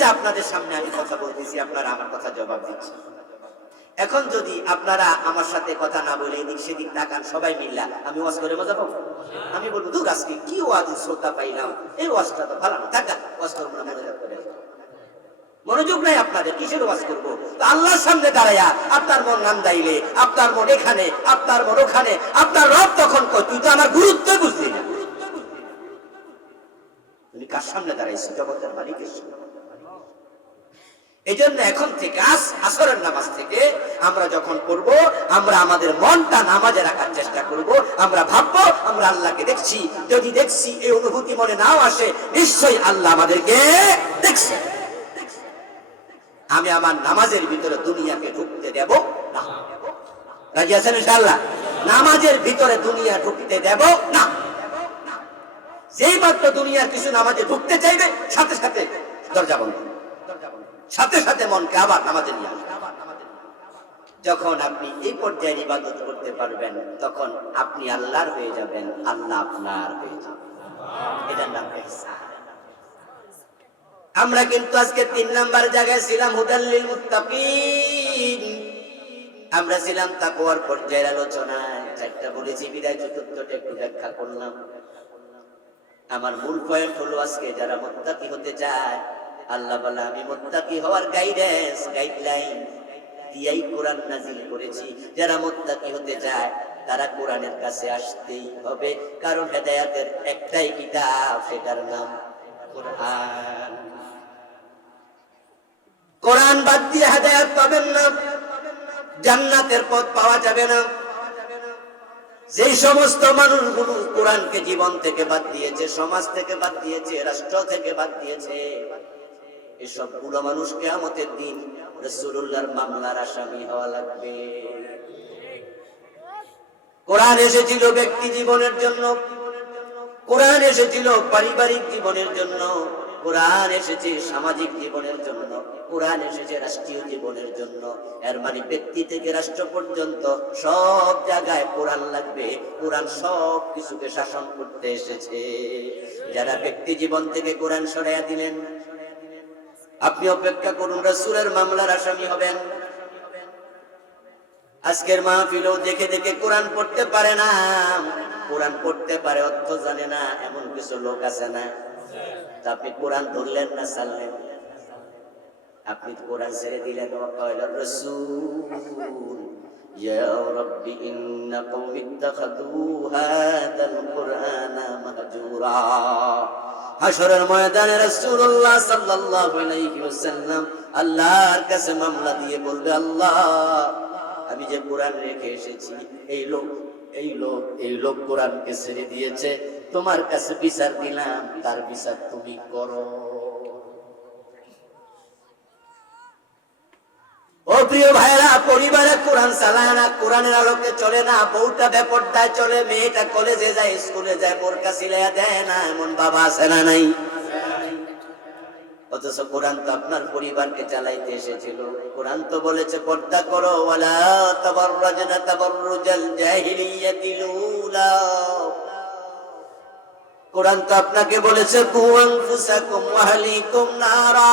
যে আপনাদের সামনে আমি কথা বলতেছি, আপনারা আমার কথা জবাব দিচ্ছেন। এখন যদি আপনারা আমার সাথে কথা না বলে এদিক সেদিক তাকান সবাই মিল্লা, আমি ওয়াজ করে মজা পাবো? আমি বলবো দূর আজকে কি ওয়াজ শ্রদ্ধা পাইলাম, এই ওয়াজটা তো ভালো না, থাকা ওয়াজ করবো না, মনোযোগ করে। মনোযোগ নাই আপনাদের, কিসের ওয়াজ করবো? আল্লাহর সামনে দাঁড়ায়া আপনার মন নাম দাইলে, আপনার মন এখানে, আপনার মন ওখানে, আপনার রব তখন কই তুই তো আমার গুরুত্বই বুঝলি না। তুমি কার সামনে দাঁড়াইছি? জগতের মালিকের সামনে। এই জন্য এখন থেকে আসরের নামাজ থেকে আমরা যখন পড়ব, আমরা আমাদের মনটা নামাজে রাখার চেষ্টা করব। আমরা ভাববো আমরা আল্লাহকে দেখছি। যদি দেখছি এই অনুভূতি মনে নাও আসে, নিশ্চয়ই আল্লাহ আমাদেরকে দেখছে। আমি আমার নামাজের ভিতরে দুনিয়াকে ঢুকতে দেব না। রাজি আছেন ইনশাআল্লাহ? নামাজের ভিতরে দুনিয়া ঢুকতে দেব না। যেই মাত্র দুনিয়ার কিছু নামাজে ঢুকতে চাইবে, সাথে সাথে দরজা বন্ধ, সাথে সাথে মনকে আবার নামাজে নিয়ে আসবে। যখন আপনি এই পর্যায়ে ইবাদত করতে পারবেন, তখন আপনি আল্লাহর হয়ে যাবেন, আল্লাহ আপনার হয়ে যাবেন। এটার নাম ইহসান। আমরা কিন্তু আজকে 3 নাম্বার জায়গায় ছিলাম, হুদাল লিল মুত্তাকিন। আমরা ছিলাম তাকওয়ার পর্যায়ের আলোচনায়। 4টা বলেছি বিদায়, চতুর্থটা একটু ব্যাখ্যা করলাম। আমার মূল পয়েন্ট হলো আজকে যারা মুত্তাকি হতে চায়, আল্লাহ বলে আমি মুত্তাকি হওয়ার গাইডলাইন দিয়েই কোরআন নাজিল করেছি। যারা মুত্তাকি হতে চায় তারা কোরআনের কাছে আসতেই হবে, কারণ হেদায়েতের একটাই কিতাব, সেটার নাম কোরআন। কোরআন বাদ দিয়ে হেদায়েত পাবেন না, জান্নাতের পথ পাওয়া যাবে না। যেই সমস্ত মানুষগুলো কোরআনকে জীবন থেকে বাদ দিয়েছে, সমাজ থেকে বাদ দিয়েছে, রাষ্ট্র থেকে বাদ দিয়েছে, এসব বুড়ো মানুষ কিয়ামতের দিন রাসূলুল্লাহর মামলার আসামি হওয়া লাগবে। কোরআন এসেছিল ব্যক্তি জীবনের জন্য, কোরআন এসেছিল পারিবারিক জীবনের জন্য, কোরআন এসেছে সামাজিক জীবনের জন্য, কোরআন এসেছে রাষ্ট্রীয় জীবনের জন্য। এর মানে ব্যক্তি থেকে রাষ্ট্র পর্যন্ত সব জায়গায় কোরআন লাগবে। কোরআন সব কিছুকে শাসন করতে এসেছে। যারা ব্যক্তি জীবন থেকে কোরআন সরাইয়া দিলেন, আপনি অপেক্ষা করুন, রাসূলের মামলার আসামি হবেন। আজকের মাহফিলও দেখে দেখে কোরআন পড়তে পারে না, কোরআন পড়তে পারে অর্থ জানে না, এমন কিছু লোক আছে না? আপনি কোরআন ধরলেন না, ছাড়লেন। আপনি কোরআন ছেড়ে দিলেন। ওয়াকালা রাসূল ইয়া রাব্বি ইন্না কওমি ইত্তাখাযু হাযাল কুরআনা মাহজুরা। হাশরের ময়দানে রাসূলুল্লাহ সাল্লাল্লাহু আলাইহি ওয়াসাল্লাম আল্লাহর কাছে মামলা দিয়ে বলবে, আল্লাহ আমি যে কোরআন রেখে এসেছি, এই লোক কোরআনকে ছেড়ে দিয়েছে, তোমার কাছে বিচার দিলাম, তার বিচার তুমি করো। ও প্রিয় ভাইরা, পরিবারে কোরআন চালায় না, কোরআনের আলোকে চলে না, বউটা বেপরদায় চলে, মেয়েটা কলেজে যায়, স্কুলে যায়, বোরকা সিলাইয়া দেয় না, এমন বাবা আছে না নাই? অথচ কোরআন তো আপনার পরিবারকে চালাইতে এসেছিল। কোরআন তো বলেছে পর্দা করো, ওয়ালা তাবাররাজনা তাবাররুজাল জাহিলিয়াতিল উলা। কোরআন তো আপনাকে বলেছে কু আনফুসাকুম ওয়া আহলিকুম নারা।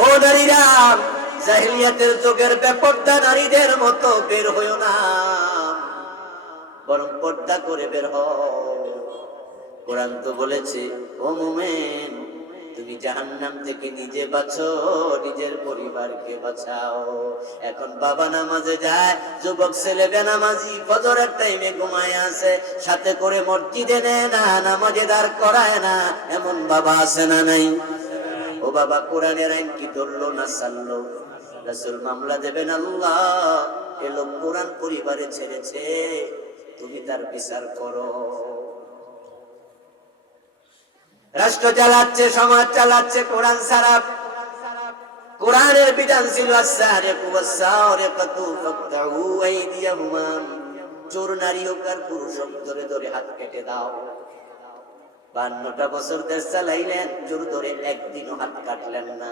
ও নারীরা, জাহিলিয়াতের যুগের বেপরদা নারীদের মতো বের হইও না, বরং পর্দা করে বের হও। কোরআন তো বলেছে ও মুমিন, তুমি জাহান্নাম থেকে নিজে বাঁচো, নিজের পরিবারকে বাঁচাও। এখন বাবা নামাজে যায়, যুবক ছেলে বেনামাজি, ফজরের টাইমে ঘুমায় আছে, সাথে করে মসজিদে নেয় না, নামাজে দাঁড় করায় না, এমন বাবা আছে না নাই? ও বাবা, কোরআনের আইন কি ধরলো না ছাড়লো? রাসূল মামলা দেবেন, আল্লাহ এ লোক কোরআন পরিবারে ছেড়েছে, তুমি তার বিচার করো। রাষ্ট্র চালাচ্ছে, সমাজ চালাচ্ছে কোরআন ছাড়া। কোরআনের বিধান ছিল চোর নারী হোক আর পুরুষ হোক, ধরে ধরে হাত কেটে দাও। 52টা বছর দেশ চালাইলেন, চোর ধরে একদিনও হাত কাটলেন না।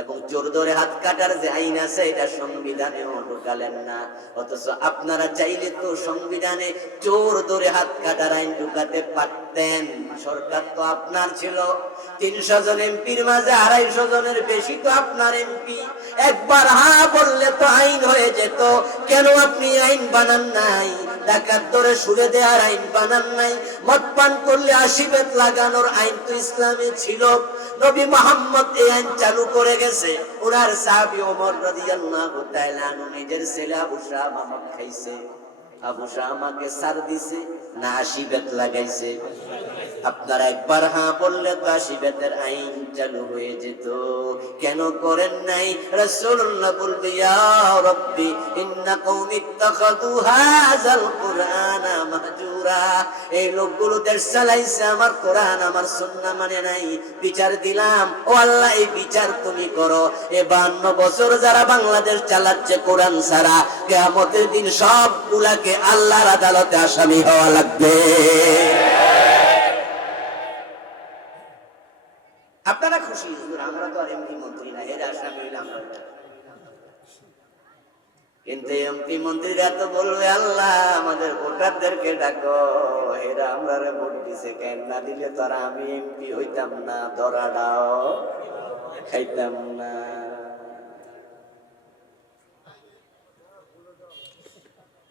এবং চোর ধরে হাত কাটার যে আইন আছে এটা সংবিধানেও ঢুকালেন না। অথচ আপনারা চাইলে তো সংবিধানে চোর ধরে হাত কাটার আইন ঢুকাতে পারতেন। সরকার তো আপনার ছিল, 300 জন এমপির মাঝে 250 জনের বেশি তো আপনার এমপি। একবার হা বললে তো আইন হয়ে যেত। কেন আপনি আইন বানান নাই? ডাকাত ধরে সুরে দেওয়ার আইন বানান নাই? মদ পান করলে 80 বেত লাগানোর আইন তো ইসলামে ছিল। নবী মুহাম্মদ এই আইন চালু করে গেছে। ওনার সাহাবী ওমর রাদিয়াল্লাহু তাআলা নিজের ছেলে আবু শামা মদ খাইছে, আবু শামাকে সার দিছে না 80 বেত লাগাইছে? আপনারা একবার হ্যাঁ বললে তো 80 বেতের আইন চালু হয়ে যেত। কেন করেন নাই? রাসূলুল্লাহ বলবে ইয়া রাব্বি ইন্না কওমি ইত্তাখাযু হাযাল কুরআনা মাহজুরা। এই লোকগুলো দেশ চালাইছে, আমার কোরআন আমার সুন্নাহ মানে নাই। বিচার দিলাম, ও আল্লাহ এই বিচার তুমি করো। এই 52 বছর যারা বাংলাদেশ চালাচ্ছে কোরআন ছাড়া, কিয়ামতের দিন সবগুলাকে আল্লাহর আদালতে আসামি হওয়া লাগবে। আপনারা খুশি? আমরা তো আর এমপি মন্ত্রী না, এরা আসামি হইলে আমরা। কিন্তু এমপি মন্ত্রীরা তো বলবে আল্লাহ আমাদের ভোটারদেরকে ডাকো, এরা আমরা ভোট দিছে কেন, না দিলে তো আর আমি এমপি হইতাম না, ধরাটাও খাইতাম না।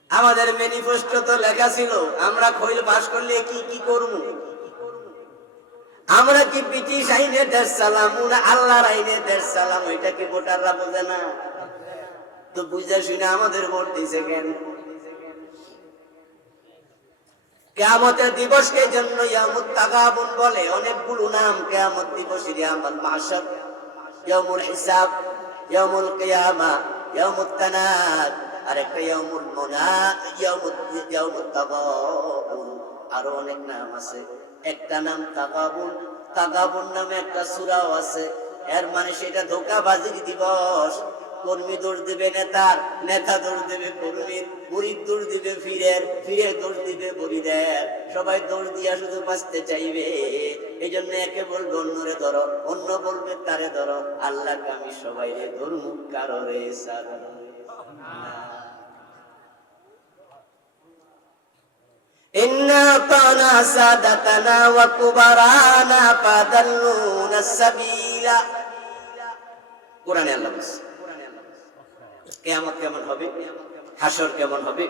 আমাদের ম্যানিফেস্টো তো লেখা ছিল আমরা খৈল পাস করলে কি কি করব। আমরা কি ব্রিটিশ আইনে দেশ চালামু না আল্লাহর আইনে দেশ চালামু? এটা কি ভোটাররা বোঝে না? তো বুঝা শুনে আমাদের ভোট দিছে কেন? কিয়ামতের দিবসকে জন্য ইয়ামুত তাগাবুন বলে, অনেকগুলো নাম কিয়ামত দিবসের। ইয়ামুল মাহশার, ইয়ামুল হিসাব, ইয়ামুল কিয়ামা, ইয়ামুত তানাদ, আর একটা ইয়ামুল মুনাদ, ইয়ামুত তাগাবুন, আরো অনেক নাম আছে। একটা নাম তাগাবুন। তাগাবুন নামে একটা সূরাও আছে। এর মানে সেটা ধোঁকাবাজির দিবস। কর্মী দোষ দিবে নেতার, নেতা দোষ দিবে কর্মীর, মুরিদ দোষ দিবে ফিরের, ফিরে দোষ দিবে মুরিদের। সবাই দোষ দিয়া শুধু বাঁচতে চাইবে। এই জন্য একে বলবে অন্যরে ধরো, অন্য বলবে তারে ধরো। আল্লাহকে আমি সবাই রে ধর্ম কারোরে ছাড়ো না। ইন্না তানা সাদাতানা ওয়া কুবারানা ফাদাল্লুনা সাবিলা। কোরআনে আল্লাহ বলেছে কিয়ামত কেমন হবে, হাসর কেমন হবে,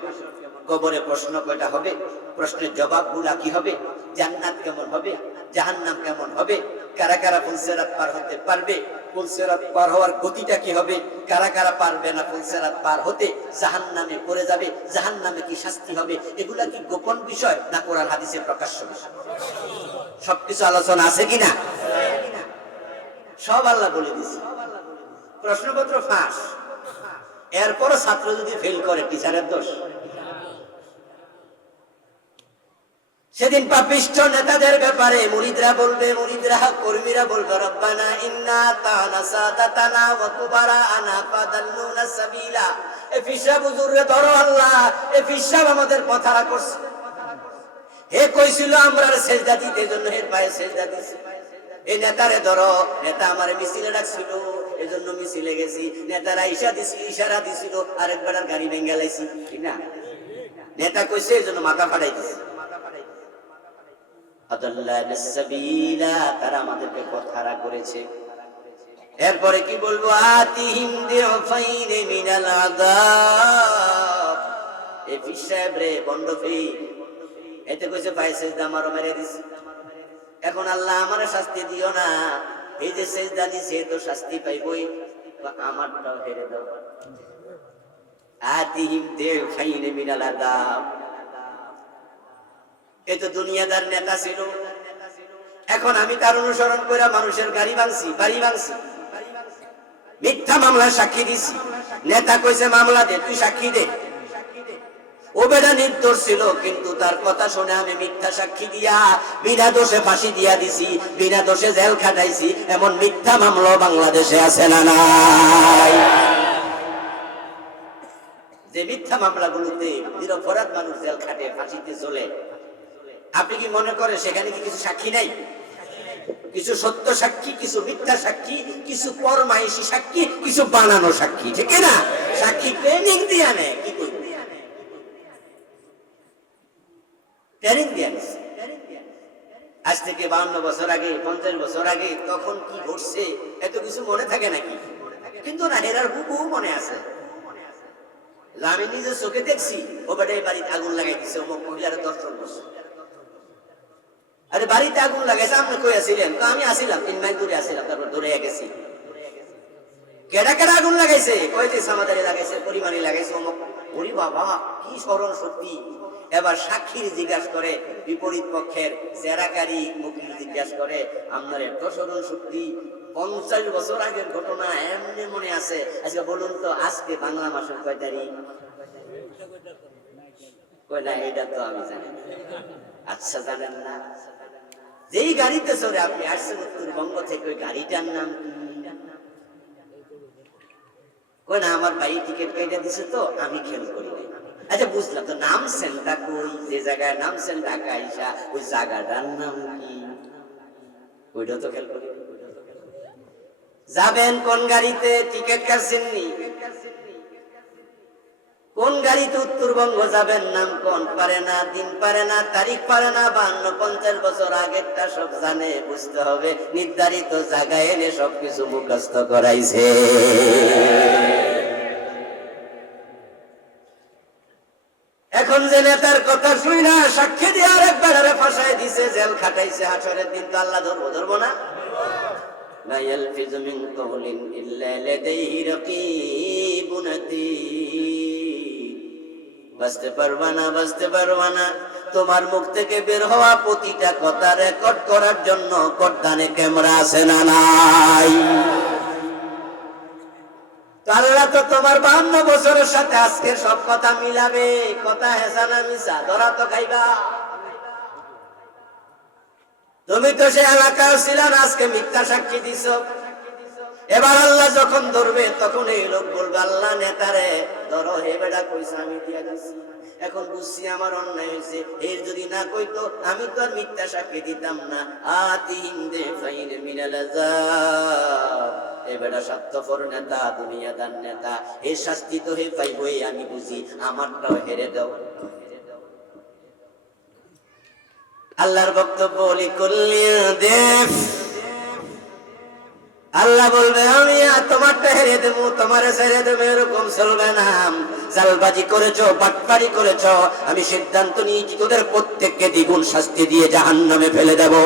কবরে প্রশ্ন কয়টা হবে, প্রশ্নের জবাবগুলা কি হবে, জান্নাত কেমন হবে, জাহান্নাম কেমন হবে, কারা কারা ফুলসিরাত পার হতে পারবে, ফুলসিরাত পার হওয়ার গতিটা কি হবে, কারা কারা পারবে না ফুলসিরাত পার হতে, জাহান্নামে পড়ে যাবে, জাহান্নামে কি শাস্তি হবে। এগুলা কি গোপন বিষয় না কোরআন হাদিসের প্রকাশ্য বিষয়? সবকিছু আলোচনা আছে কিনা? সব আল্লাহ বলে দিয়েছে। প্রশ্নপত্র ফাঁস, এরপর ছাত্র যদি ফেল করে টিচারের দোষ। সেদিন পাপিষ্ঠ নেতাদের ব্যাপারে মুরিদরা বলবে, মুরিদরা কর্মীরা বলবে রব্বানা ইন্না তানা সাদাতানা ওয়া কুবারানা ফাদাল্লুনা সাবিলা। এ ফিসা হুজুরে ধরো আল্লাহ, এ ফিসা আমাদের পথারা করছে। হে কইছিল আমরা সেজদা দিতে, জন্য এর পায়ে সেজদা দিছি। এই নেতারে ধরো, নেতা আমারে মিছিলে ডাকছিল, এজন্য মিছিলে গেছি। নেতারা ইশারা দিছিল, আরেকবার গাড়ি ভেঙে লাইছি, ঠিক না? নেতা কইছে এজন্য মাথা ফাটাই দিছে। তারা আমাদেরকে পথহারা করেছে। এরপরে কি বলবো? আতিহিম দিউফাইন মিনাল আযাব। এই ফিস সাহেব রে বন্ড ফি, এতে কইছে পায়ে সেজদা আমারও মেরে দিছে। এখন আল্লাহ আমারে শাস্তি দিও না, এই যে সেজদা দিছে তো শাস্তি পাইবই, আমারটাও হেরে দাও। আতিহিম দিউফাইন মিনাল আযাব। এ তো দুনিয়াদার নেতা ছিল, এখন আমি তার অনুসরণ করে মানুষের গাড়ি ভাঙছি, বাড়ি ভাঙছি, মিথ্যা মামলা সাক্ষী দিছি। নেতা কইছে মামলা দে, তুই সাক্ষী দে। ও বেটা নির্দোষ ছিল, কিন্তু তার কথা শুনে আমি মিথ্যা সাক্ষী দিয়া বিনা দোষে ফাঁসি দিয়া দিছি, বিনা দোষে জেল খাটাইছি। এমন মিথ্যা মামলা বাংলাদেশে আছে না নাই? যে মিথ্যা মামলাগুলোতে নিরপরাধ মানুষ জেল খাটে, ফাঁসিতে চলে, আপনি কি মনে করেন সেখানে কি কিছু সাক্ষী নাই? কিছু সত্য সাক্ষী, কিছু মিথ্যা সাক্ষী, কিছু পরমাইশি সাক্ষী, কিছু বানানো সাক্ষী, ঠিক না? সাক্ষী ট্রেনিং দিয়া নেয়, কি করবে? ট্রেনিং দিয়া নিছে। আজ থেকে 52 বছর আগে, 50 বছর আগে তখন কি ঘটছে এত কিছু মনে থাকে নাকি? কিন্তু না, এরার হুবহু মনে আছে। আমি নিজে চোখে দেখছি, ও বেটা বাড়িতে আগুন লাগাই দিছে, অমুক মহিলার দর্শন করছে। আরে বাড়িতে আগুন লাগাইছে, আপনি কই আছিলেন? তো আমি আসিলাম, 3 মাইল দূরে আসিলাম, তারপর দূরে গেছি। কেডা কেডা আগুন লাগাইছে? কই যে সামাদারে লাগাইছে, পরিমাণে লাগাইছে, অমুক। ওরে বাবা, কি স্মরণ শক্তি! এবার সাক্ষীর জিজ্ঞাসা করে, বিপরীত পক্ষের জেরাকারী উকিল জিজ্ঞাসা করে, আপনার এত স্মরণ শক্তি, 50 বছর আগের ঘটনা এমনি মনে আছে। আচ্ছা বলুন তো, আজকে বাংলা মাসের কয় তারিখ? কই না, এটা তো আমি জানি না। আচ্ছা, জানেন না? যেই গাড়িতে চড়ে আপনি আসছেন উত্তরবঙ্গ থেকে, ওই গাড়িটার নাম কি? কই না, আমার ভাই টিকিট কেটে দিছে তো আমি খেয়াল করি নাই। আচ্ছা বুঝলাম, তো নামছেন তা কই? যে জায়গায় নামছেন ঢাকা আইসা, ওই জায়গাটার নাম কি? ওইটা তো খেয়াল করি। যাবেন কোন গাড়িতে? টিকিট কাটছেননি? কোন গাড়িতে উত্তরবঙ্গ যাবেন? নাম কোন পারে না, দিন পারে না, তারিখ পারে না, 52-50 বছর আগেরটা সব জানে। বুঝতে হবে, নির্ধারিত জায়গায় এনে সবকিছু মুখস্থ করাইছে। এখন যে নেতার কথা শুই না, সাক্ষী দিয়ে আরেক বেড়ারে ফাঁসাই দিছে, জেল খাটাইছে, হাসরের দিন তো আল্লাহ ধরবো না? লা ইয়ালফিযু মিন কাওলিন ইল্লা লাদাইহি রাকীবুন আতীদ। বাঁচতে পারবা না। তোমার মুখ থেকে বের হওয়া প্রতিটা কথা রেকর্ড করার জন্য কর্তানে ক্যামেরা আছে না নাই? আল্লাহ তো তোমার 52 বছরের সাথে আজকের সব কথা মিলাবে। কথা হেসা না মিশা, ধরা তো খাইবা। তুমি তো সে এলাকায় ছিলেন, আজকে মিথ্যা সাক্ষী দিছ। এবার আল্লাহ যখন ধরবে, তখন এই লোক বলবে, আল্লাহ নেতারে ধরো, হে বেটা কইছে আমি দিয়া দিছি। এখন বুঝছি আমার অন্যায় হয়েছে। এর যদি না কইতো, আমি তো আর মিথ্যা সাক্ষী দিতাম না। আতিহিম দে ফাইন মিনাল আযাব। এ বেটা স্বার্থপর নেতা, দুনিয়াদার নেতা, এই শাস্তি তো হে পাইবই, আমি বুঝি, আমারটাও হেরে দাও। আল্লাহর বক্তব্য লিকুল্লিদেফ। আল্লাহ বলবে, আমি তোমারটা হেরে দেবো, তোমার ছেড়ে দেবো, এরকম চলবে না। চালবাজি করেছো, বাটপারি করেছো, আমি সিদ্ধান্ত নিয়েছি তোদের প্রত্যেককে দ্বিগুণ শাস্তি দিয়ে জাহান্নামে ফেলে দেবো।